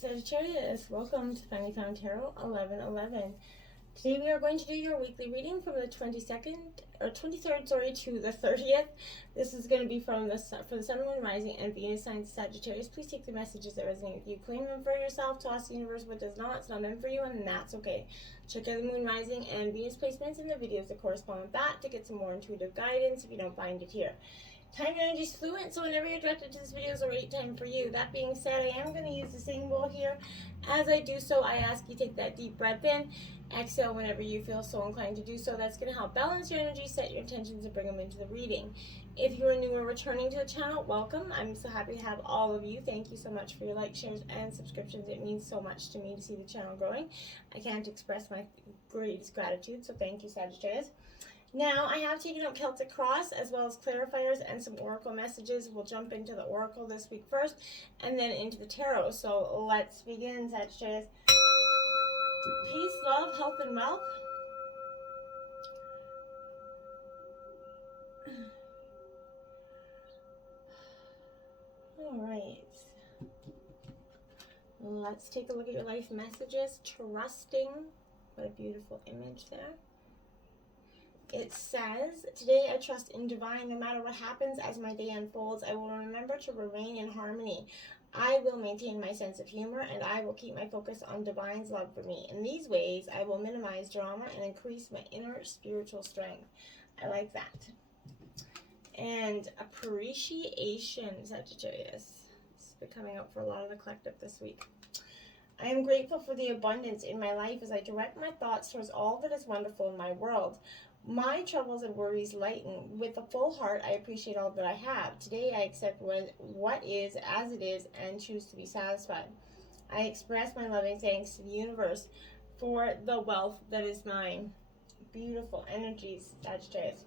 Sagittarius, welcome to Finally Found Tarot 1111. Today we are going to do your weekly reading from the 23rd, to the 30th. This is going to be for the Sun, Moon, Rising, and Venus signs Sagittarius. Please take the messages that resonate with you. Claim them for yourself. Toss the universe what does not. It's not meant for you, and that's okay. Check out the Moon, Rising, and Venus placements in the videos that correspond with that to get some more intuitive guidance if you don't find it here. Time energy is fluent, so whenever you're directed to this video is the right time for you. That being said, I am going to use the singing bowl here. As I do so, I ask you take that deep breath in. Exhale whenever you feel so inclined to do so. That's going to help balance your energy, set your intentions, and bring them into the reading. If you're new or returning to the channel, welcome. I'm so happy to have all of you. Thank you so much for your likes, shares, and subscriptions. It means so much to me to see the channel growing. I can't express my greatest gratitude, so thank you, Sagittarius. Now, I have taken up Celtic Cross as well as clarifiers and some oracle messages. We'll jump into the oracle this week first and then into the tarot. So let's begin, Sagittarius. Peace, love, health, and wealth. All right. Let's take a look at your life messages. Trusting. What a beautiful image there. It says, today I trust in divine. No matter what happens as my day unfolds, I will remember to remain in harmony. I will maintain my sense of humor, and I will keep my focus on divine's love for me. In these ways, I will minimize drama and increase my inner spiritual strength. I like that. And appreciation, Sagittarius. It's been coming up for a lot of the collective this week. I am grateful for the abundance in my life as I direct my thoughts towards all that is wonderful in my world. My troubles and worries lighten. With a full heart, I appreciate all that I have. Today, I accept what is as it is and choose to be satisfied. I express my loving thanks to the universe for the wealth that is mine. Beautiful energies, Sagittarius.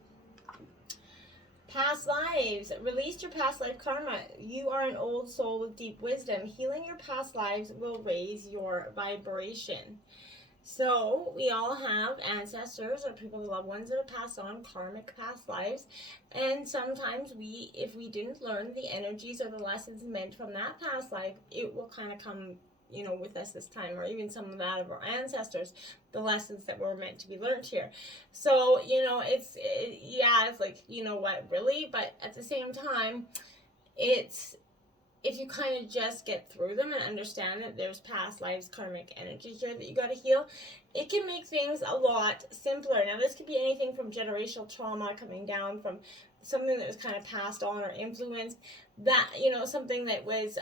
Past lives. Release your past life karma. You are an old soul with deep wisdom. Healing your past lives will raise your vibration. So, we all have ancestors or people, loved ones that have passed on, karmic past lives. And sometimes if we didn't learn the energies or the lessons meant from that past life, it will kind of come, with us this time, or even some of that of our ancestors, the lessons that were meant to be learned here. So, it's like, what, really? But at the same time, if you kind of just get through them and understand that there's past lives karmic energy here that you got to heal, it can make things a lot simpler. Now, this could be anything from generational trauma coming down from something that was kind of passed on or influenced, that, something that was,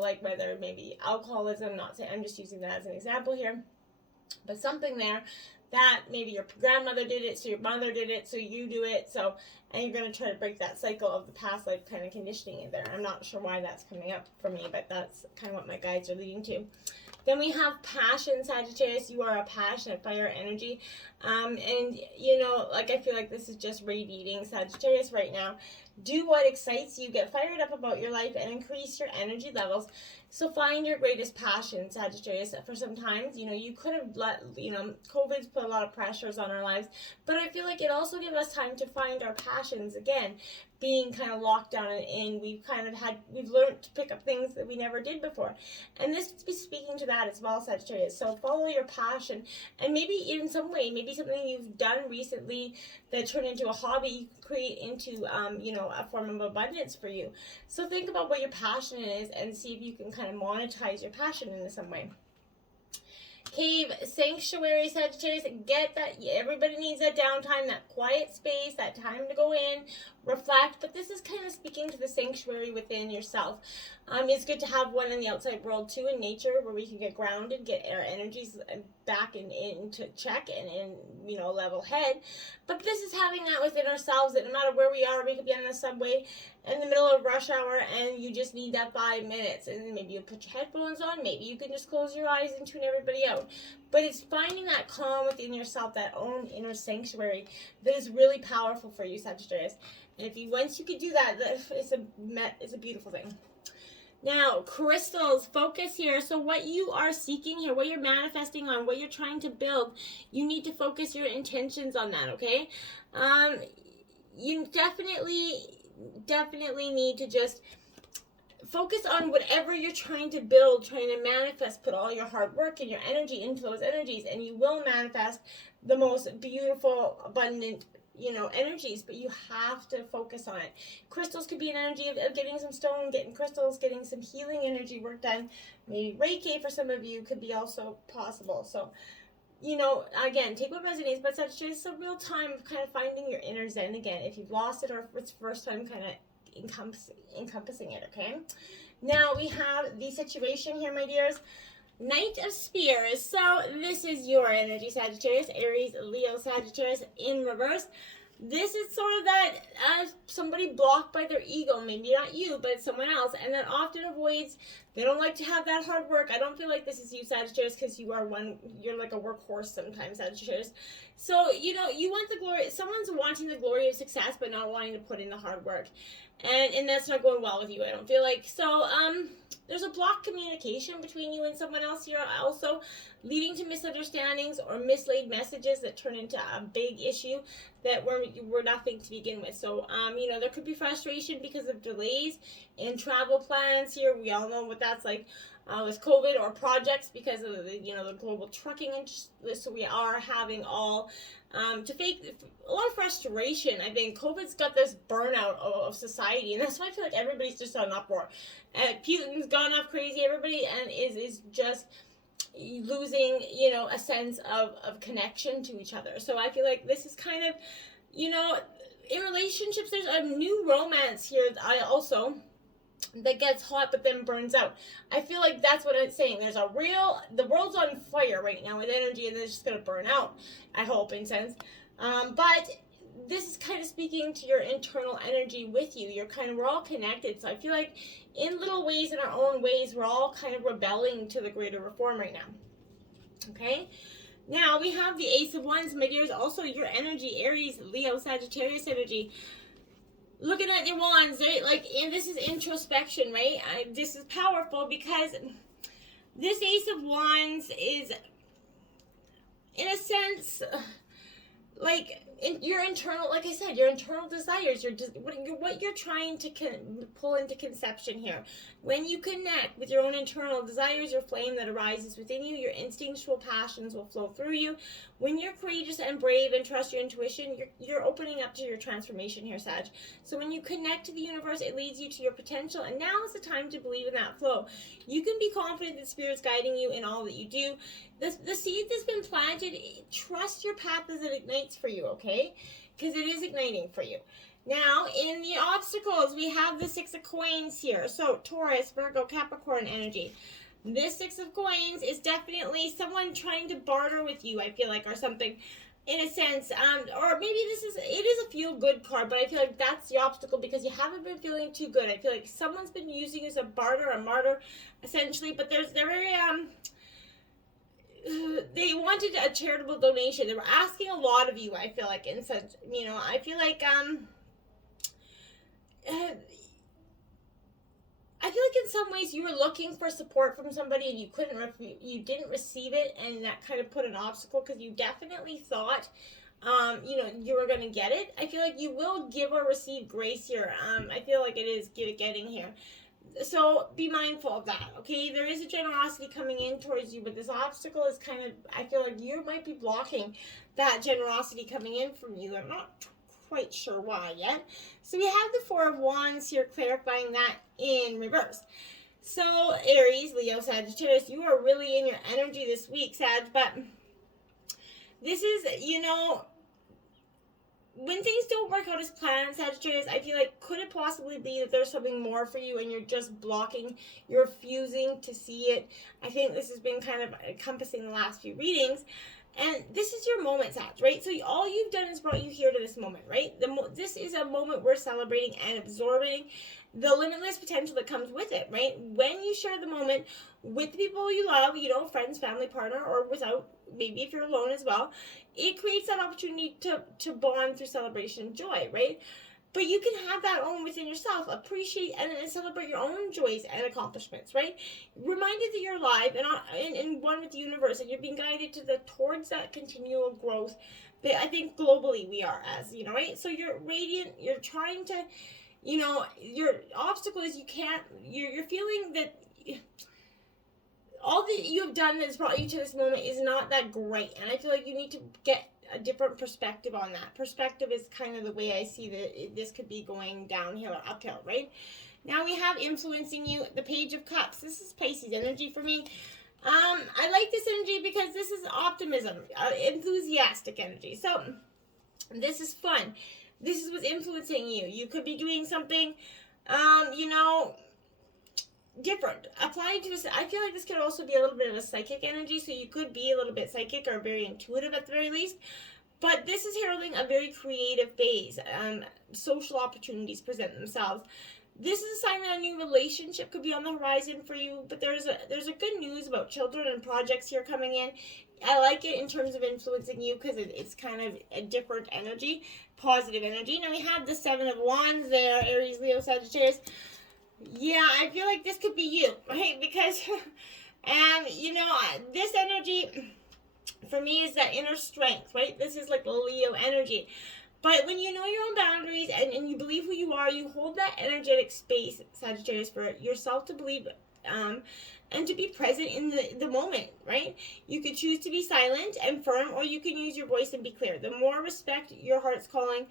like whether maybe alcoholism, I'm just using that as an example here, but something there that maybe your grandmother did it, so your mother did it, so you do it, and you're going to try to break that cycle of the past life kind of conditioning in there. I'm not sure why that's coming up for me, but that's kind of what my guides are leading to. Then we have passion, Sagittarius. You are a passionate fire energy. And, I feel like this is just radiating Sagittarius right now. Do what excites you. Get fired up about your life and increase your energy levels. So find your greatest passion, Sagittarius. For some times, you could have COVID's put a lot of pressures on our lives, but I feel like it also gives us time to find our passions again. Being kind of locked down and we've learned to pick up things that we never did before. And this is speaking to that as well, Sagittarius. So follow your passion, and maybe in some way, maybe something you've done recently that turned into a hobby, you can create into, a form of abundance for you. So think about what your passion is and see if you can kind of monetize your passion in some way. Cave, sanctuary, Sagittarius, get that. Everybody needs that downtime, that quiet space, that time to go in, reflect. But this is kind of speaking to the sanctuary within yourself. It's good to have one in the outside world too, in nature, where we can get grounded, get our energies back into check and in level head. But this is having that within ourselves, that no matter where we are, we could be on the subway in the middle of rush hour and you just need that 5 minutes, and then maybe you put your headphones on, maybe you can just close your eyes and tune everybody out. But it's finding that calm within yourself, that own inner sanctuary, that is really powerful for you, Sagittarius. And once you can do that, it's a beautiful thing. Now, crystals, focus here. So what you are seeking here, what you're manifesting on, what you're trying to build, you need to focus your intentions on that, okay? You definitely need to just focus on whatever you're trying to build, trying to manifest. Put all your hard work and your energy into those energies, and you will manifest the most beautiful, abundant, energies. But you have to focus on it. Crystals could be an energy of getting some stone, getting crystals, getting some healing energy work done. Maybe Reiki for some of you could be also possible. So, again, take what resonates, but such is a real time of kind of finding your inner zen again. If you've lost it, or if it's the first time kind of encompassing it, okay? Now we have the situation here, my dears. Knight of Spears. So this is your energy, Sagittarius, Aries, Leo, Sagittarius in reverse. This is sort of that somebody blocked by their ego, maybe not you, but someone else, and that often avoids, they don't like to have that hard work. I don't feel like this is you, Sagittarius, because you're like a workhorse sometimes, Sagittarius. So, you want the glory, someone's wanting the glory of success, but not wanting to put in the hard work. And that's not going well with you, I don't feel like. So, there's a blocked communication between you and someone else here also, leading to misunderstandings or mislaid messages that turn into a big issue that were nothing to begin with. So, there could be frustration because of delays in travel plans here. We all know what that's like with COVID, or projects because of the global trucking industry. So we are having all to face a lot of frustration. I think COVID's got this burnout of society, and that's why I feel like everybody's just on uproar. Putin's gone off crazy, everybody, and is just losing, a sense of connection to each other. So I feel like this is kind of, in relationships, there's a new romance here that gets hot but then burns out. I feel like that's what it's saying. The world's on fire right now with energy, and it's just going to burn out, I hope, in sense. But this is kind of speaking to your internal energy with you. We're all connected. So I feel like in little ways, in our own ways, we're all kind of rebelling to the greater reform right now. Okay? Now we have the Ace of Wands, my dears. Also your energy, Aries, Leo, Sagittarius energy. Looking at your wands, right? And this is introspection, right? This is powerful because this Ace of Wands is, in a sense, your internal, like I said, your internal desires, what you're trying to pull into conception here. When you connect with your own internal desires, your flame that arises within you, your instinctual passions will flow through you. When you're courageous and brave and trust your intuition, you're opening up to your transformation here, Sag. So when you connect to the universe, it leads you to your potential, and now is the time to believe in that flow. You can be confident that Spirit's guiding you in all that you do. The seed that's been planted, trust your path as it ignites for you, okay? Because it is igniting for you. Now, in the obstacles, we have the Six of Coins here. So, Taurus, Virgo, Capricorn energy. This Six of Coins is definitely someone trying to barter with you, I feel like, or something, in a sense. Or maybe it is a feel-good card, but I feel like that's the obstacle because you haven't been feeling too good. I feel like someone's been using you as a barter, a martyr, essentially, but they're very, they wanted a charitable donation. They were asking a lot of you, I feel like, in such, I feel like, in some ways you were looking for support from somebody and you didn't receive it, and that kind of put an obstacle because you definitely thought, you were going to get it. I feel like you will give or receive grace here. I feel like it is getting here. So be mindful of that, okay? There is a generosity coming in towards you, but this obstacle is kind of, I feel like you might be blocking that generosity coming in from you. I'm not quite sure why yet. So we have the Four of Wands here, clarifying that in reverse. So Aries, Leo, Sagittarius, you are really in your energy this week, Sag, but this is, when things don't work out as planned, Sagittarius, I feel like, could it possibly be that there's something more for you and you're just blocking, you're refusing to see it? I think this has been kind of encompassing the last few readings. And this is your moment, Sag, right? So all you've done is brought you here to this moment, right? This is a moment we're celebrating and absorbing the limitless potential that comes with it, right? When you share the moment with the people you love, friends, family, partner, or without, maybe if you're alone as well, it creates that opportunity to bond through celebration and joy, right? But you can have that own within yourself, appreciate and celebrate your own joys and accomplishments, right? Reminded that you're alive and one with the universe, and you're being guided towards that continual growth that I think globally we are as, right? So you're radiant, you're trying to, you know, your obstacle is you're feeling that all that you have done that's brought you to this moment is not that great. And I feel like you need to get a different perspective on that. Perspective is kind of the way I see that this could be going downhill or uphill, right? Now we have influencing you, the Page of Cups. This is Pisces energy for me. I like this energy because this is optimism, enthusiastic energy. So this is fun. This is what's influencing you. You could be doing something, you know, different. Applied to, I feel like this could also be a little bit of a psychic energy. So you could be a little bit psychic or very intuitive at the very least. But this is heralding a very creative phase. Social opportunities present themselves. This is a sign that a new relationship could be on the horizon for you, but there's a good news about children and projects here coming in. I like it in terms of influencing you because it's kind of a different energy, positive energy. Now we have the Seven of Wands there, Aries, Leo, Sagittarius. Yeah, I feel like this could be you, right? Because, and you know, this energy for me is that inner strength, right? This is like Leo energy. But when you know your own boundaries and you believe who you are, you hold that energetic space, Sagittarius, for yourself to believe and to be present in the moment, right? You could choose to be silent and firm, or you can use your voice and be clear. The more respect your heart's calling,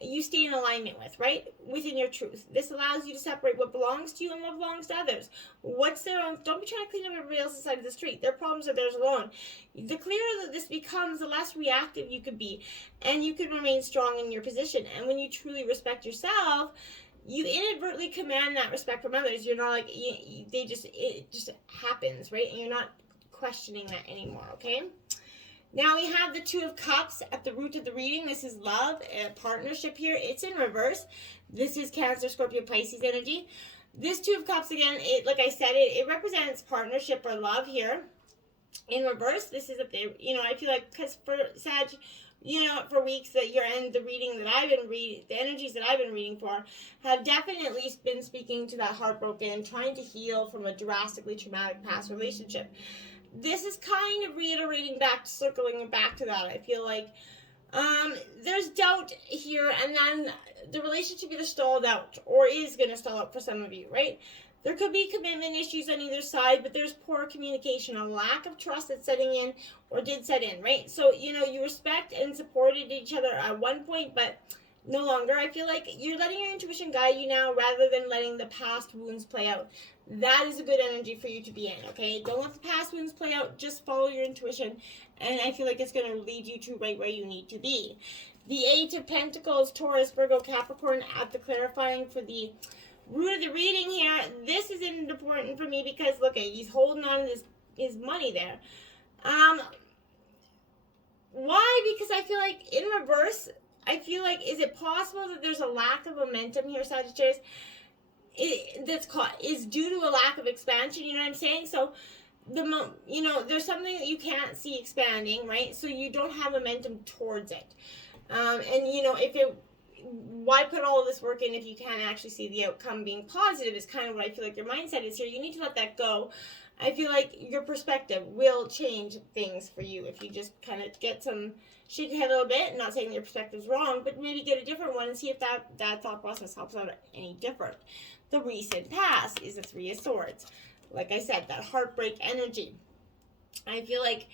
you stay in alignment with, right? Within your truth. This allows you to separate what belongs to you and what belongs to others. What's their own? Don't be trying to clean up everybody else's side of the street. Their problems are theirs alone. The clearer that this becomes, the less reactive you could be, and you can remain strong in your position. And when you truly respect yourself, you inadvertently command that respect from others. You're not like, it just happens, right? And you're not questioning that anymore, okay? Now we have the Two of Cups at the root of the reading. This is love and partnership here. It's in reverse. This is Cancer, Scorpio, Pisces energy. This Two of Cups, again, like I said, it represents partnership or love here. In reverse, this is, you know, I feel like, because for Sag, you know, for weeks that you're in the reading that I've been reading, the energies that I've been reading for, have definitely been speaking to that heartbroken, trying to heal from a drastically traumatic past relationship. This is kind of reiterating back, circling back to that. I feel like there's doubt here, and then the relationship either stalled out or is going to stall out for some of you, right? There could be commitment issues on either side, but there's poor communication, a lack of trust that's setting in or did set in, right? So, you know, you respect and supported each other at one point, but no longer. I feel like you're letting your intuition guide you now rather than letting the past wounds play out. That is a good energy for you to be in, okay? Don't let the past wounds play out. Just follow your intuition, and I feel like it's going to lead you to right where you need to be. The Eight of Pentacles, Taurus, Virgo, Capricorn, at the clarifying for the root of the reading here. This is important for me because, look, he's holding on to his money there. Why? Because I feel like in reverse, I feel like, is it possible that there's a lack of momentum here, Sagittarius? Is due to a lack of expansion, you know what I'm saying? So, you know, there's something that you can't see expanding, right? So you don't have momentum towards it. And, you know, why put all of this work in if you can't actually see the outcome being positive is kind of what I feel like your mindset is here. You need to let that go. I feel like your perspective will change things for you if you just kind of shake your head a little bit. Not saying your perspective's wrong, but maybe get a different one and see if that thought process helps out any different. The recent past is the Three of Swords. Like I said, that heartbreak energy. I feel like,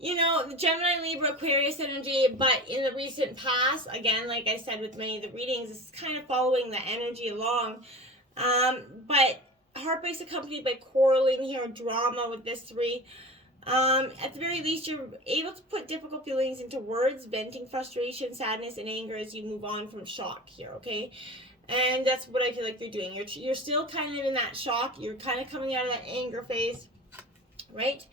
you know, the Gemini, Libra, Aquarius energy, but in the recent past, again, like I said with many of the readings, this is kind of following the energy along. But heartbreak's accompanied by quarreling here, drama with this three. At the very least, you're able to put difficult feelings into words, venting frustration, sadness, and anger as you move on from shock here, okay? And that's what I feel like you're doing. You're still kind of in that shock. You're kind of coming out of that anger phase, right?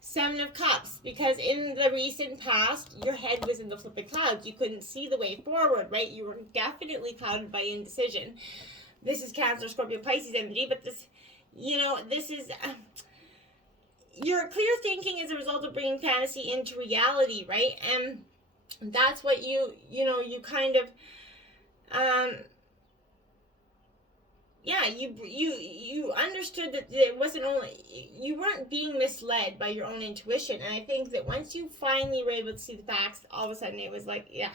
Seven of Cups, because in the recent past, your head was in the flipping clouds. You couldn't see the way forward, right? You were definitely clouded by indecision. This is Cancer, Scorpio, Pisces energy, but this, you know, this is... your clear thinking is a result of bringing fantasy into reality, right? And that's what you kind of... you understood that it wasn't only, you weren't being misled by your own intuition. And I think that once you finally were able to see the facts, all of a sudden it was like, yeah,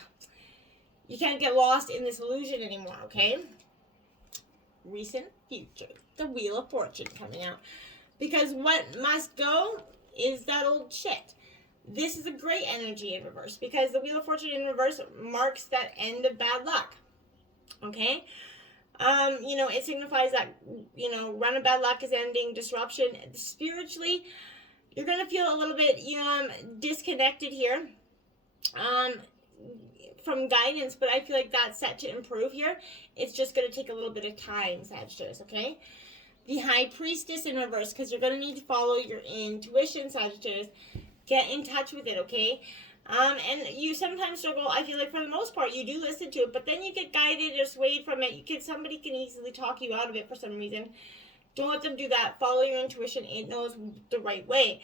You can't get lost in this illusion anymore, okay? Recent future. The Wheel of Fortune coming out. Because what must go is that old shit. This is a great energy in reverse because the Wheel of Fortune in reverse marks that end of bad luck. Okay? It signifies that, run of bad luck is ending, disruption. Spiritually, you're going to feel a little bit, disconnected here from guidance, but I feel like that's set to improve here. It's just going to take a little bit of time, Sagittarius, okay? The High Priestess in reverse, because you're going to need to follow your intuition, Sagittarius. Get in touch with it, okay? And you sometimes struggle, I feel like for the most part, you do listen to it, but then you get guided or swayed from it. Somebody can easily talk you out of it for some reason. Don't let them do that. Follow your intuition. It knows the right way.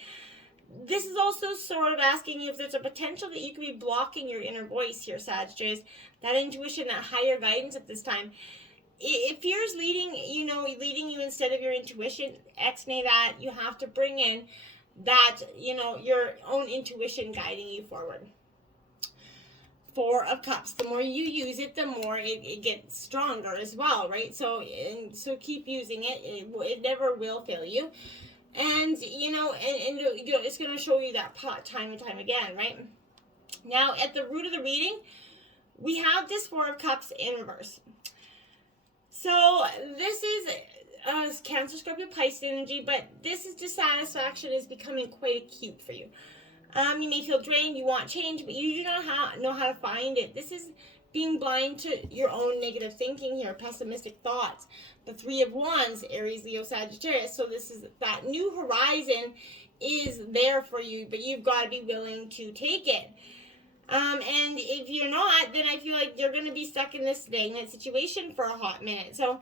This is also sort of asking you if there's a potential that you could be blocking your inner voice here, Sagittarius. That intuition, that higher guidance at this time. If fear's leading you instead of your intuition, ex-nay that, you have to bring in that, your own intuition guiding you forward. Four of Cups. The more you use it, the more it gets stronger as well, right? So keep using it. It never will fail you. And, it's going to show you that time and time again, right? Now, at the root of the reading, we have this Four of Cups in reverse. So this is Cancer, Scorpio, Pisces energy, but this is dissatisfaction is becoming quite acute for you. You may feel drained, you want change, but you do not know how to find it. This is being blind to your own negative thinking here, pessimistic thoughts. The Three of Wands, Aries, Leo, Sagittarius. So this is that new horizon is there for you, but you've got to be willing to take it. And if you're not, then I feel like you're going to be stuck in this stagnant situation for a hot minute. So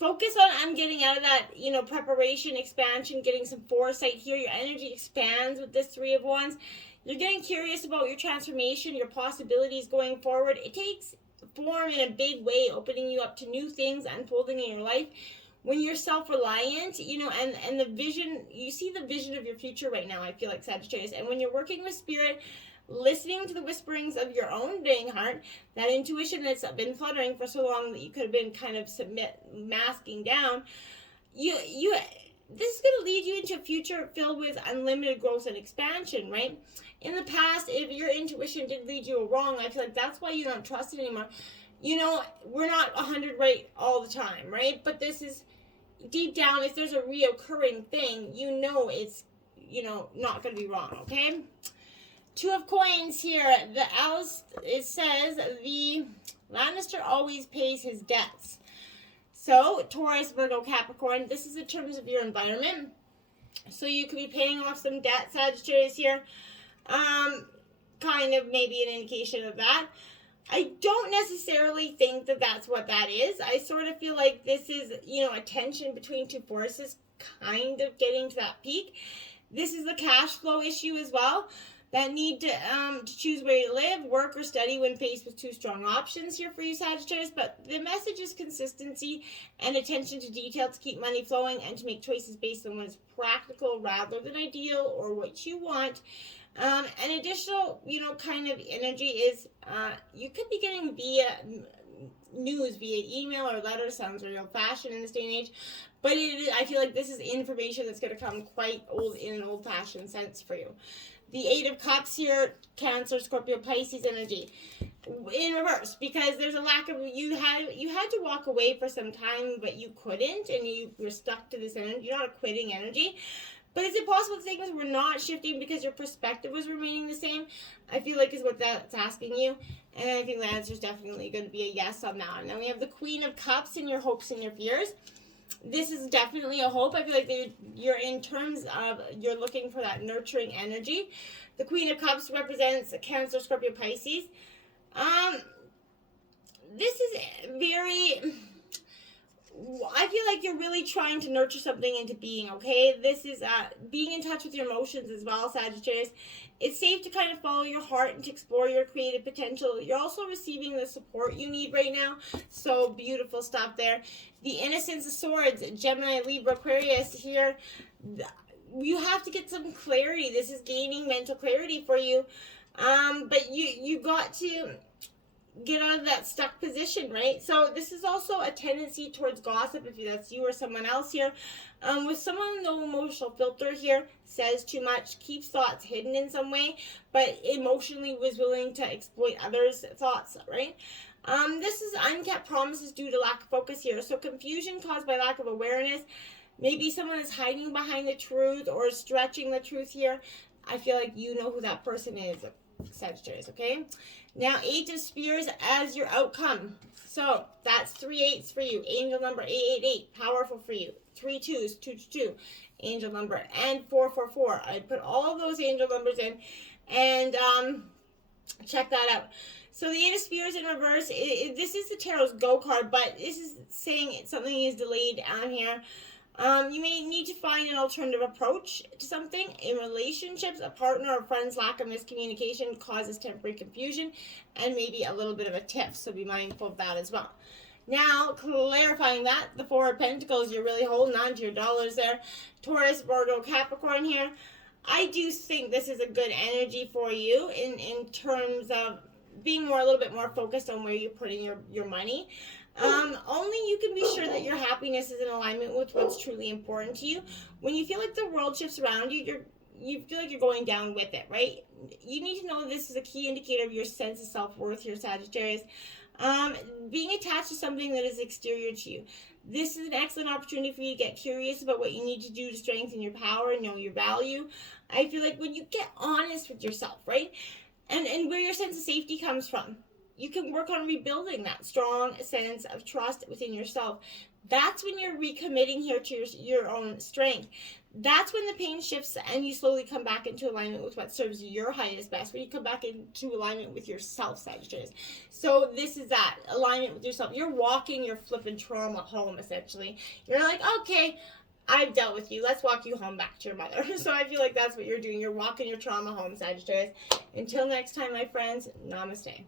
focus on getting out of that, preparation, expansion, getting some foresight here. Your energy expands with this Three of Wands. You're getting curious about your transformation, your possibilities going forward. It takes form in a big way, opening you up to new things unfolding in your life. When you're self-reliant, and the vision, you see the vision of your future right now, I feel like, Sagittarius. And when you're working with spirit, listening to the whisperings of your own dang heart, that intuition that's been fluttering for so long that you could have been kind of masking down, this is going to lead you into a future filled with unlimited growth and expansion, right? In the past, if your intuition did lead you wrong, I feel like that's why you don't trust it anymore. We're not 100 right all the time, right? But this is deep down, if there's a reoccurring thing, it's, not going to be wrong, okay? Two of Coins here. It says the Lannister always pays his debts. So, Taurus, Virgo, Capricorn, this is in terms of your environment. So you could be paying off some debt, Sagittarius here. Kind of maybe an indication of that. I don't necessarily think that that's what that is. I sort of feel like this is, a tension between two forces kind of getting to that peak. This is a cash flow issue as well. That need to choose where you live, work, or study when faced with two strong options here for you, Sagittarius. But the message is consistency and attention to detail to keep money flowing and to make choices based on what is practical rather than ideal or what you want. An additional, kind of energy is you could be getting news via email or letter. Sounds real fashion in this day and age. But I feel like this is information that's going to come quite old in an old-fashioned sense for you. The Eight of Cups here, Cancer, Scorpio, Pisces energy in reverse, because there's a lack of, you had to walk away for some time, but you couldn't, and you were stuck to this energy. You're not a quitting energy. But is it possible things were not shifting because your perspective was remaining the same? I feel like is what that's asking you. And I think the answer is definitely going to be a yes on that. Now we have the Queen of Cups in your hopes and your fears. This is definitely a hope. I feel like you're in terms of you're looking for that nurturing energy. The Queen of Cups represents Cancer, Scorpio, Pisces. This is very, I feel like you're really trying to nurture something into being, okay? This is being in touch with your emotions as well, Sagittarius. It's safe to kind of follow your heart and to explore your creative potential. You're also receiving the support you need right now. So beautiful stuff there. The Innocence of Swords, Gemini, Libra, Aquarius here. You have to get some clarity. This is gaining mental clarity for you. But you got to, get out of that stuck position, right? So this is also a tendency towards gossip, if that's you or someone else here. With someone with no emotional filter here, says too much, keeps thoughts hidden in some way, but emotionally was willing to exploit others' thoughts, right? This is unkept promises due to lack of focus here. So confusion caused by lack of awareness. Maybe someone is hiding behind the truth or stretching the truth here. I feel like you know who that person is, Sagittarius, okay? Now, 8 of Spears as your outcome. So that's 3 8s for you. Angel number 888, powerful for you. 3 2s, 2 angel number, and 4 I put all of those angel numbers in, and check that out. So the 8 of Spears in reverse, this is the Tarot's Go card, but this is saying something is delayed on here. You may need to find an alternative approach to something. In relationships, a partner or friend's lack of miscommunication causes temporary confusion and maybe a little bit of a tiff, so be mindful of that as well. Now, clarifying that, the 4 of Pentacles, you're really holding on to your dollars there. Taurus, Virgo, Capricorn here. I do think this is a good energy for you in terms of being a little bit more focused on where you're putting your money. Only you can be sure that your happiness is in alignment with what's truly important to you. When you feel like the world shifts around you, you feel like you're going down with it, right? You need to know this is a key indicator of your sense of self-worth here, Sagittarius. Being attached to something that is exterior to you. This is an excellent opportunity for you to get curious about what you need to do to strengthen your power and know your value. I feel like when you get honest with yourself, right? And where your sense of safety comes from, you can work on rebuilding that strong sense of trust within yourself. That's when you're recommitting here to your own strength. That's when the pain shifts and you slowly come back into alignment with what serves your highest best, when you come back into alignment with yourself, Sagittarius. So this is that, alignment with yourself. You're walking your flipping trauma home, essentially. You're like, okay, I've dealt with you. Let's walk you home back to your mother. So I feel like that's what you're doing. You're walking your trauma home, Sagittarius. Until next time, my friends, namaste.